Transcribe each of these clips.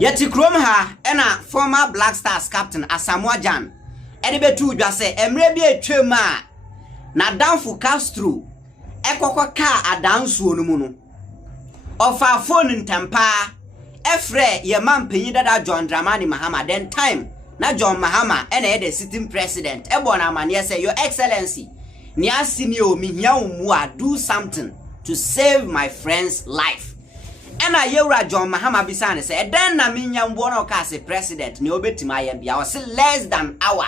Yeti krom ha ena former Black Stars captain Asamoah Gyan ede betu dwa se emre bi atwam a na danfo Castro ekokọ ka adansuo no mu no ofa phone ntampa efre ye mampanyi dada John Dramani Mahama then time na John Mahama ena the sitting president ebo na amane say your excellency ni asini o mihia umu a do something to save my friend's life. And I hear John Mahama Bisane say, then na minya mbono kase president ni obetima ayembia was less than hour.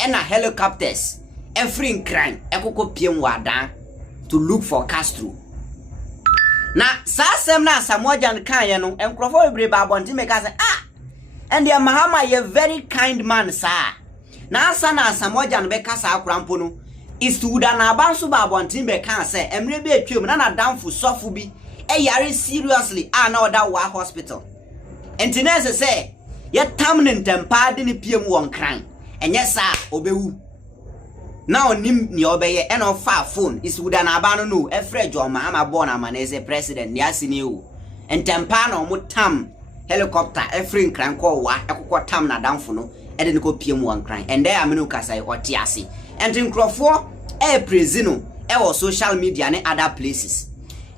And helicopters every crime ekoko piem wadan to look for Castro. Na sasem na Asamoah Gyan kan ye no enkrofo ebre ba bonti meka say and the Mahama ye very kind man sir. Na asa na Asamoah Gyan be kasa akrampo no Eastwood Anaba nso ba bonti meka say emre be atwem na damfo sofo bi yare seriously na oda wa hospital entinese say ye tamne ntempa de ne piem won kran enye sa obewu na onim ni obeye e no fa phone Eastwood Anaba no efre John Mahama born amaneze president ni asini o ntempa na omo tam helicopter efre nkran ko wa ekokọ tam na damfo no e de ne ko piem won kran and there amenu kasai otiase entin krofo prezino e wo social media ne other places.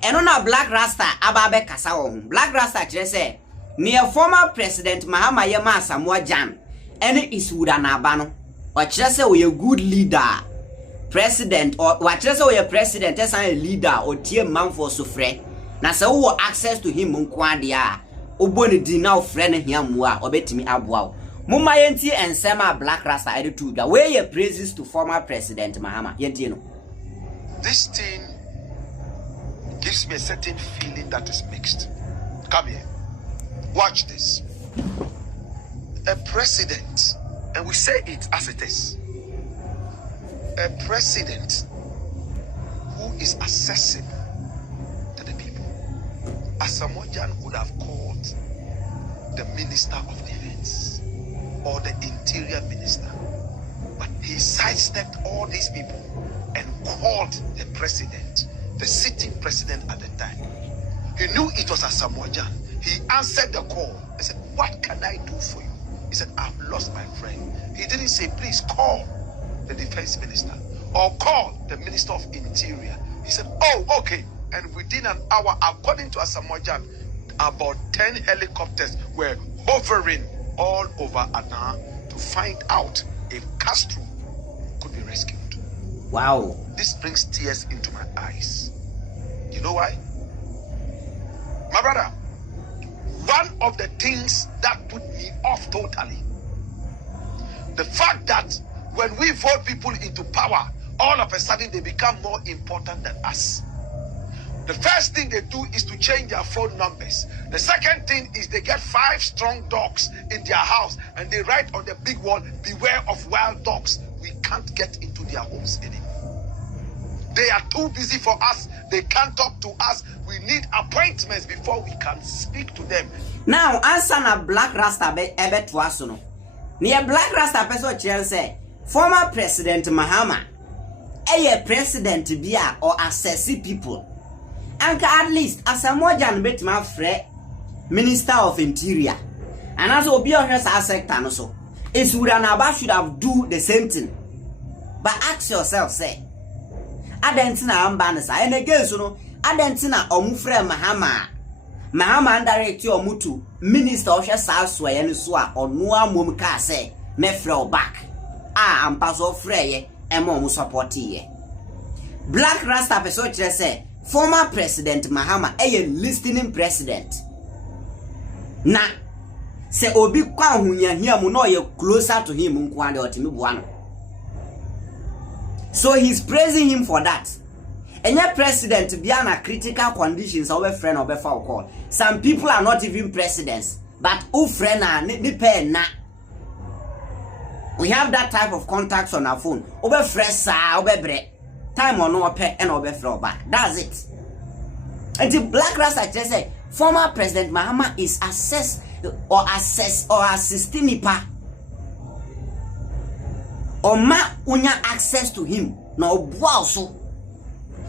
Eno na Blakk Rasta ababe kasa wo Blakk Rasta kire se near former president Mahama ye ma Asamoah Gyan ene Eastwood Anaba no o kire se we a good leader president or wa kire se we a president as a leader o tie manfo so frɛ na se wo access to him nko ade a oboni di na o frɛ ne hiamu a obetimi aboa mumma yenti ensema Blakk Rasta ede tu da we ye praises to former president Mahama yenti no. This thing gives me a certain feeling that is mixed. Come here. Watch this. A president, and we say it as it is, a president who is accessible to the people. Asamoah Gyan would have called the Minister of Defense or the Interior Minister, but he sidestepped all these people and called the president, the sitting president at the time. He knew it was Asamoah Gyan. He answered the call. He said, what can I do for you? He said, I've lost my friend. He didn't say, please call the defense minister or call the minister of interior. He said, oh, okay. And within an hour, according to Asamoah Gyan, about 10 helicopters were hovering all over Ana to find out if Castro could be rescued. Wow. This brings tears into my eyes. You know why? My brother, one of the things that put me off totally, the fact that when we vote people into power, all of a sudden they become more important than us. The first thing they do is to change their phone numbers. The second thing is they get 5 strong dogs in their house and they write on the big wall, beware of wild dogs. We can't get into their homes anymore. They are too busy for us. They can't talk to us. We need appointments before we can speak to them. Now, answer na Blakk Rasta be ebe twaso no. Near Blakk Rasta person chere say former president Mahama president bia or assess people. And at least Asamoah Gyan betima frɛ Minister of Interior. And as obi ohwe sa sector no so, Eastwood Anaba should have do the same thing. But ask yourself, say, adentina ambanisa, and again so no, adentina omufre Mahama and direct your mutu, Minister of South Sway and Swa or Noa Mumka say, Mefro back. I'm paso freye, and momu support ye. Blakk Rasta person say, former president Mahama listening president. Na se obi kwa hunya hiamu no ye closer to him nkwale otimi buano. So he's praising him for that. Enye president bia na critical conditions our friend or befa call. Some people are not even presidents, but who friend ni pe na. We have that type of contacts on our phone. Obe fresa, obe bre. Time or no pay and obe throw back. That's it. And the Blakk Rasta just say former President Mahama is assisting nipa. Or ma unya access to him. No also.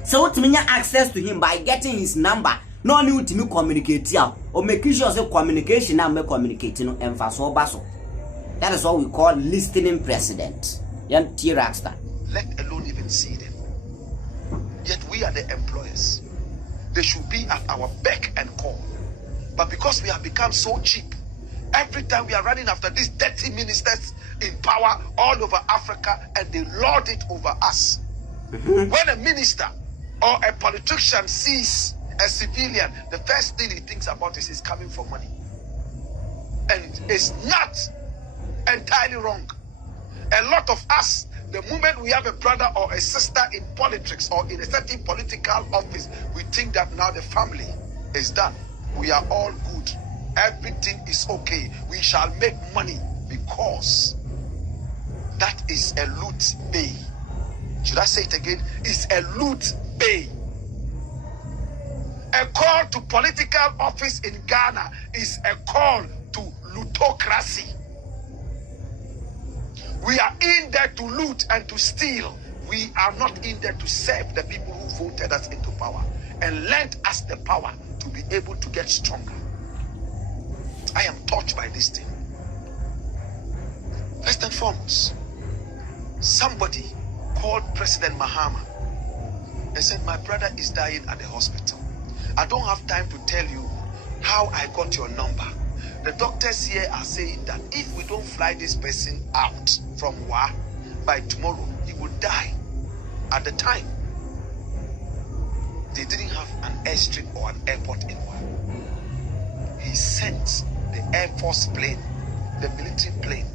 So what mean access to him by getting his number no ni utimi communicate ya or make sure say communication na me communicate no emfaso baso. That is what we call listening president. Yan Blakk Rasta. Let alone even see them. Yet we are the employers. They should be at our beck and call. But because we have become so cheap, every time we are running after these dirty ministers in power all over Africa, and they lord it over us. When a minister or a politician sees a civilian, the first thing he thinks about is he's coming for money. And it's not entirely wrong. A lot of us, the moment we have a brother or a sister in politics or in a certain political office, we think that now the family is done. We are all good. Everything is okay. We shall make money, because that is a loot bay. Should I say it again? It's a loot bay. A call to political office in Ghana is a call to lootocracy. We are in there to loot and to steal. We are not in there to serve the people who voted us into power and lent us the power to be able to get stronger. I am touched by this thing. First and foremost, somebody called President Mahama and said, my brother is dying at the hospital. I don't have time to tell you how I got your number. The doctors here are saying that if we don't fly this person out from Wa by tomorrow, he will die. At the time, they didn't have an airstrip or an airport in Wa. He sent the Air Force plane, the military plane,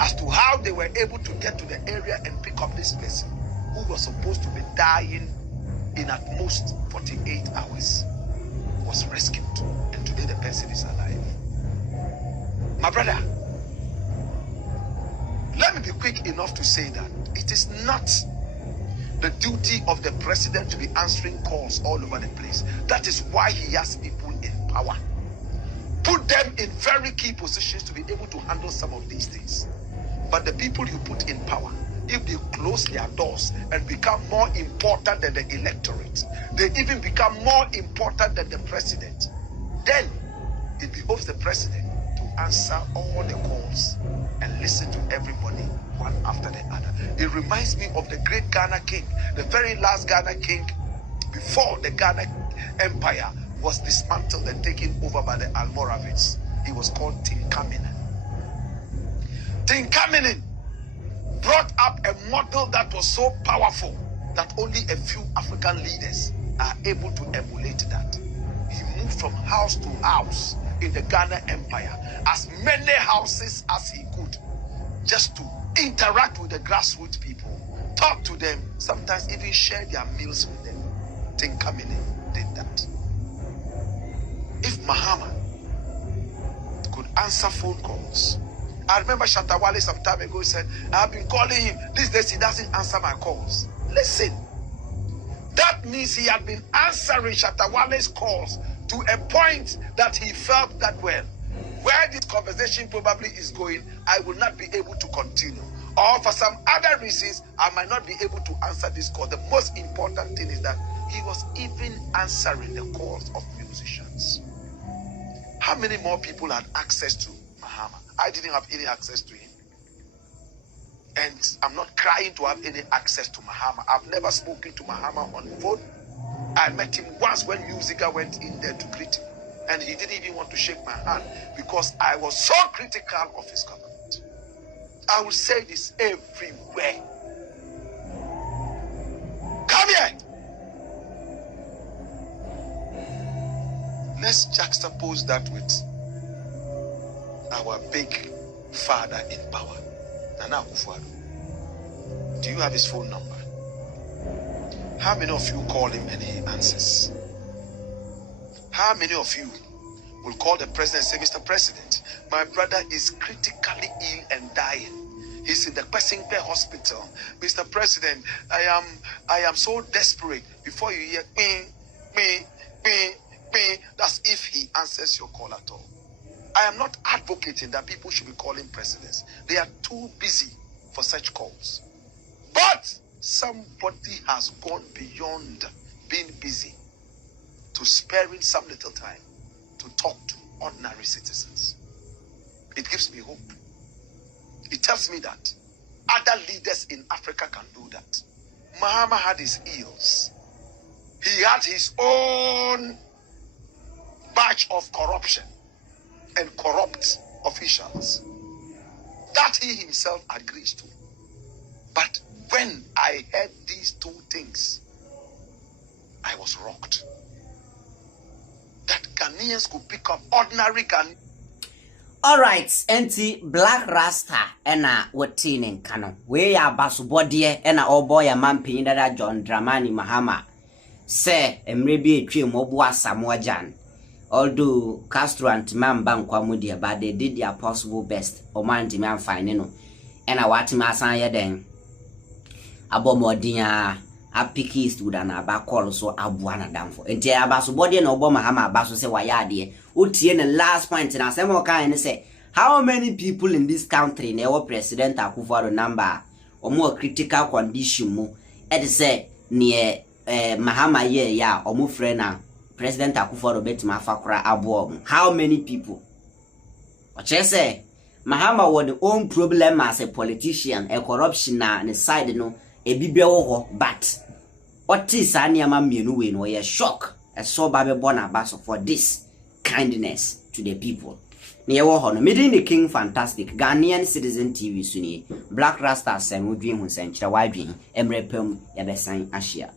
as to how they were able to get to the area and pick up this person who was supposed to be dying in at most 48 hours. Was rescued, and today the person is alive. My brother, let me be quick enough to say that it is not the duty of the president to be answering calls all over the place. That is why he has people in power. Put them in very key positions to be able to handle some of these things. But the people you put in power, if they close their doors and become more important than the electorate, they even become more important than the president, then it behoves the president to answer all the calls and listen to everybody one after the other. It reminds me of the great Ghana king, the very last Ghana king before the Ghana Empire was dismantled and taken over by the Almoravids. He was called Tinkaminen. Tinkaminen brought up a model that was so powerful that only a few African leaders are able to emulate that. He moved from house to house in the Ghana Empire, as many houses as he could, just to interact with the grassroots people, talk to them, sometimes even share their meals with them. Tinkaminen did that. If Mahama could answer phone calls, I remember Shatawale some time ago said, I've been calling him. These days he doesn't answer my calls. Listen, that means he had been answering Shatawale's calls to a point that he felt that, well, where this conversation probably is going, I will not be able to continue. Or for some other reasons, I might not be able to answer this call. The most important thing is that he was even answering the calls of musicians. How many more people had access to Mahama? I didn't have any access to him. And I'm not crying to have any access to Mahama. I've never spoken to Mahama on the phone. I met him once when Musica went in there to greet him. And he didn't even want to shake my hand because I was so critical of his government. I will say this everywhere. Come here. Let's juxtapose that with our big father in power, Nana Akufo-Addo. Do you have his phone number? How many of you call him and he answers? How many of you will call the president and say, Mr. President, my brother is critically ill and dying. He's in the Pesingpe hospital. Mr. President, I am so desperate. Before you hear me, that's if he answers your call at all. I am not advocating that people should be calling presidents. They are too busy for such calls. But somebody has gone beyond being busy to sparing some little time to talk to ordinary citizens. It gives me hope. It tells me that other leaders in Africa can do that. Mahama had his ills. He had his own batch of corruption and corrupt officials that he himself agrees to. But when I heard these two things, I was rocked. That Ghanaians could pick up ordinary Ghanaians. Alright, enti Blakk Rasta ena watinin kano. We ya basu bodie ena oboy ya mampin dada John Dramani Mahama. Se emrebi etwe mobu Asamoah Gyan. Although Castro and Mamba nkwamudia, but they did their possible best. Oman ti man fine no. Ena wati masan ye den. Abo modinya apiki Eastwood Anaba call so abuana damfo. Enti abasu bodie na obo Mahama abasu se wayade. Utie the last point in Asamoah Gyan say how many people in this country never President Akufo-Addo number or more critical condition mo e say near Mahama ye ya or mo friend President Akufo-Addo betima fakura abo. How many people? What you say Mahama was the own problem as a politician, a corruption na ne side no e bibe wo but what is anyama mienu we no ye shock a so babe bona baso for this kindness to the people. Near Hono, meeting the King Fantastic, Ghanaian Citizen TV Suni, Blakk Rasta, Sam Udrin, who sent Chawai, Emre Pum, Yabesan Ashia.